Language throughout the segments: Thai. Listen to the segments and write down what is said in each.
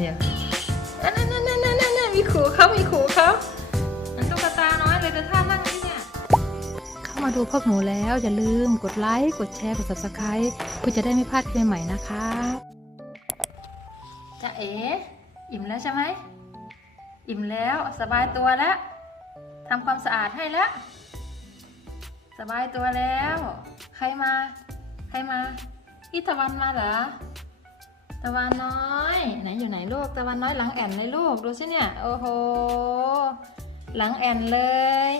เดี๋ยวอันนั่นนั่นนั่นนั่นนั่นมีขู่เขามีขู่เขามันตุ๊กตาน้อยเลยแต่ท่านั่งนี่เนี่ย เข้ามาดูพวกหนูแล้ว อย่าลืมกดไลค์ กดแชร์ กด subscribe เพื่อจะได้ไม่พลาดคลิปใหม่ๆนะคะจะเอ๋อิ่มแล้วใช่ไหม อิ่มแล้วสบายตัวแล้วทำความสะอาดให้แล้ว สบายตัวแล้ว ใครมา ใครมาพี่ตะวันมาเหรอตะวันน้อยไหนอยู่ไหนลูกตะวันน้อยหลังแอนเลยลูกดูสิเนี่ยโอ้โหหลังแอนเลย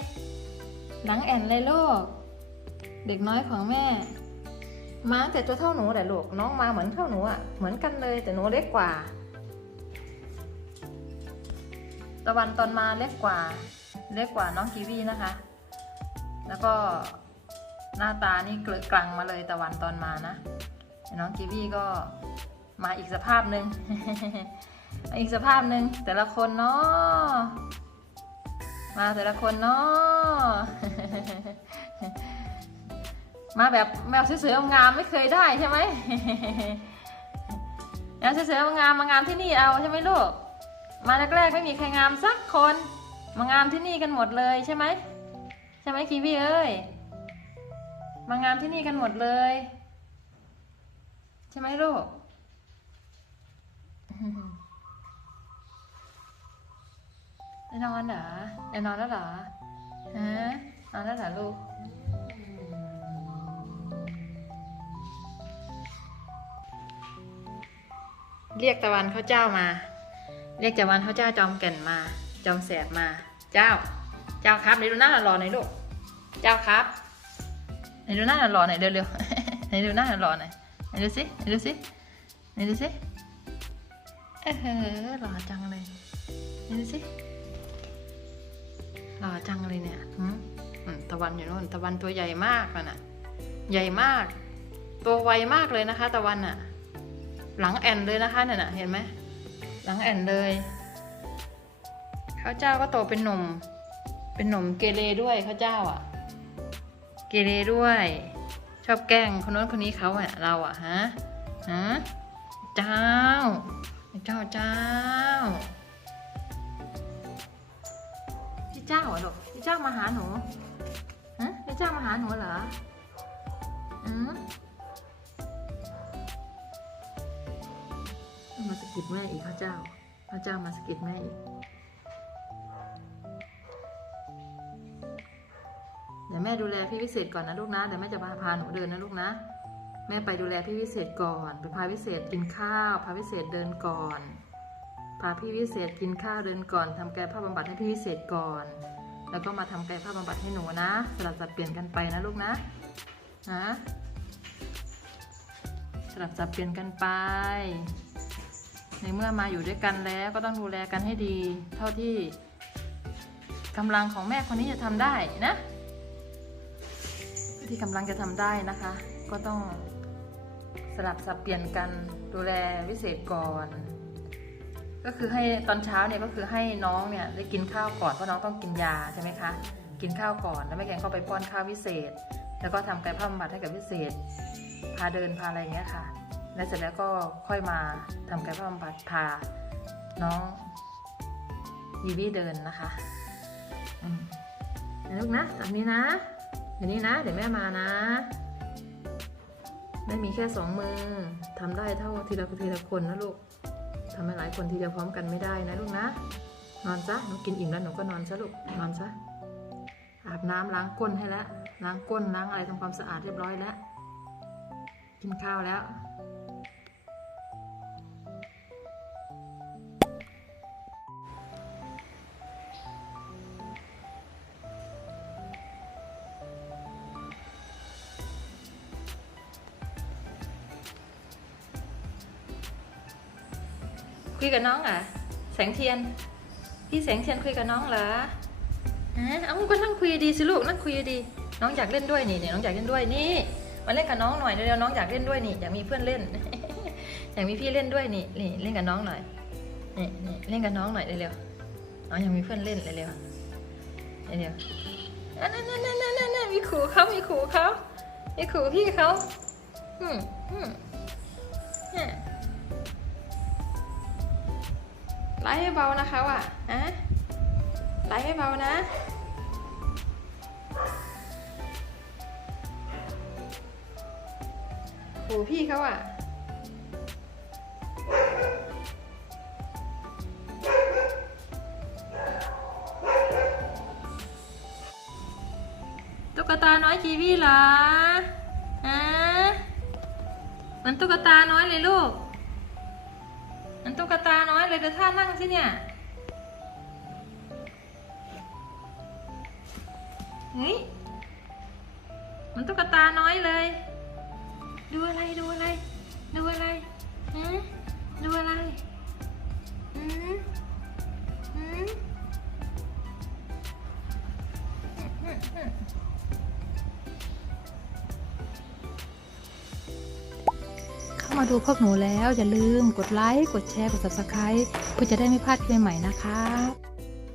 หลังแอนเลยลูก เด็กน้อยของแม่มาแต่ตัวเท่าหนูแต่ลูกน้องมาเหมือนเท่าหนูอะเหมือนกันเลยแต่หนูเล็กกว่า ตะวันตอนมาเล็กกว่า เล็กกว่าน้องกีวีนะคะ แล้วก็หน้าตานี่เกลือกลังมาเลยตะวันตอนมานะน้องกีวีก็ มาอีกสภาพหนึ่งอีกสภาพหนึ่งแต่ละคนเนาะมาแต่ละคนเนาะมาแบบแมวสวยๆงามไม่เคยได้ใช่ไหมแมวสวยๆงามมางามที่นี่เอาใช่ไหมลูกมาแรกๆไม่มีใครงามสักคน มางามที่นี่กันหมดเลยใช่ไหมใช่ไหมกีวีเอ้ยมางามที่นี่กันหมดเลย ใช่ไหมลูก จะนอนเหรอจะนอนแล้วเหรอฮะนอนแล้วเหรอลูกเรียกตะวันเขาเจ้ามา เรียกตะวันเขาเจ้าจอมแก่นมา จอมแสบมา เจ้า เจ้าครับไหนดูหน้าหล่อหน่อยลูก เจ้าครับไหนดูหน้าหล่อหน่อยเร็วๆไหนดูหน้าหล่อหน่อยไหนดูสิไหนดูสิไหนดูสิ เออหล่อจังเลยไหนดูสิหล่อจังเลยเนี่ยหืมอืมตะวันอยู่นู่น ตะวันตัวใหญ่มากน่ะ ใหญ่มาก ตัวไวมากเลยนะคะ ตะวันอะหลังแอนเลยนะคะเนี่ยน่ะเห็นไหม หลังแอนเลย เขาเจ้าก็โตเป็นหนุ่ม เป็นหนุ่มเกเรด้วยเขาเจ้าอะ เกเรด้วย ชอบแกล้งคนโน้นคนนี้เขาอะ เราอะฮะฮะเจ้า เจ้าเจ้า พี่เจ้าเหรอลูกพี่เจ้ามาหาหนูฮะพี่เจ้ามาหาหนูเหรออืมมาสกิดแม่อีกข้าเจ้าข้าเจ้ามาสกิดแม่อีก เดี๋ยวแม่ดูแลพี่วิเศษก่อนนะลูกนะ เดี๋ยวแม่จะพาพาหนูเดินนะลูกนะ แม่ไปดูแลพี่วิเศษก่อนไปพาวิเศษกินข้าว พาวิเศษเดินก่อน พาพี่วิเศษกินข้าวเดินก่อนทำกายภาพบำบัดให้พี่วิเศษก่อน แล้วก็มาทำกายภาพบำบัดให้หนูนะสลับสับเปลี่ยนกันไปนะลูกนะนะสลับสับเปลี่ยนกันไป ในเมื่อมาอยู่ด้วยกันแล้วก็ต้องดูแลกันให้ดี เท่าที่กำลังของแม่คนนี้จะทำได้นะที่กำลังจะทำได้นะคะ ก็ต้อง สลับสับเปลี่ยนกันดูแลวิเศษก่อน ก็คือให้ตอนเช้าเนี่ยก็คือให้น้องเนี่ยได้กินข้าวก่อนเพราะน้องต้องกินยาใช่ไหมคะ กินข้าวก่อนแล้วแม่แกงเข้าไปป้อนข้าววิเศษ แล้วก็ทำกายภาพบำบัดให้กับวิเศษ พาเดินพาอะไรอย่างเงี้ยค่ะ แล้วเสร็จแล้วก็ค่อยมาทำกายภาพบำบัดพาน้องยีวี่เดินนะคะอืมนะลูกนะตามนี้นะ เดี๋ยวนี้นะ เดี๋ยวแม่มานะ ไม่มีแค่สองมือทำได้เท่าทีละทีละคนนะลูกทำให้หลายคนทีเดียวพร้อมกันไม่ได้นะลูกนะ นอนซะหนูกินอิ่มแล้วหนูก็นอนซะลูกนอนซะอาบน้ำล้างก้นให้แล้วล้างก้นล้างอะไรทำความสะอาดเรียบร้อยแล้ว กินข้าวแล้ว คุยกับน้องอะ แสงเทียน พี่แสงเทียนคุยกับน้องเหรอฮะเอาก็นั่งคุยดีสิลูกนั่งคุยดี น้องอยากเล่นด้วยนี่เนี่ยน้องอยากเล่นด้วยนี่มาเล่นกับน้องหน่อยเร็วน้องอยากเล่นด้วยนี่อยากมีเพื่อนเล่น อยากมีพี่เล่นด้วยนี่นี่เล่นกับน้องหน่อยนี่นี่เล่นกับน้องหน่อยเร็วๆน้องอยากมีเพื่อนเล่นเร็วๆเร็วๆอันนั่นนั่นนั่นนั่นนั่นมีขู่เขามีขู่เขามีขู่พี่เขาอืมอืมเนี่ย ไลฟ์ให้เบานะคะว่ะอะไลฟ์ให้เบานะ โหพี่เขาอะตุ๊กตาน้อยกีวีเหรออะมันตุ๊กตาน้อยเลยลูก มันตุ๊กตา เลยเดี๋ยวท่านั่งสิเนี่ยเฮ้ยมันตุ๊กตาน้อยเลย ดูอะไรดูอะไร ดูอะไรฮะดูอะไร มาดูพวกหนูแล้ว อย่าลืมกดไลค์ กดแชร์ กด subscribe เพื่อจะได้ไม่พลาดคลิปใหม่ๆนะคะ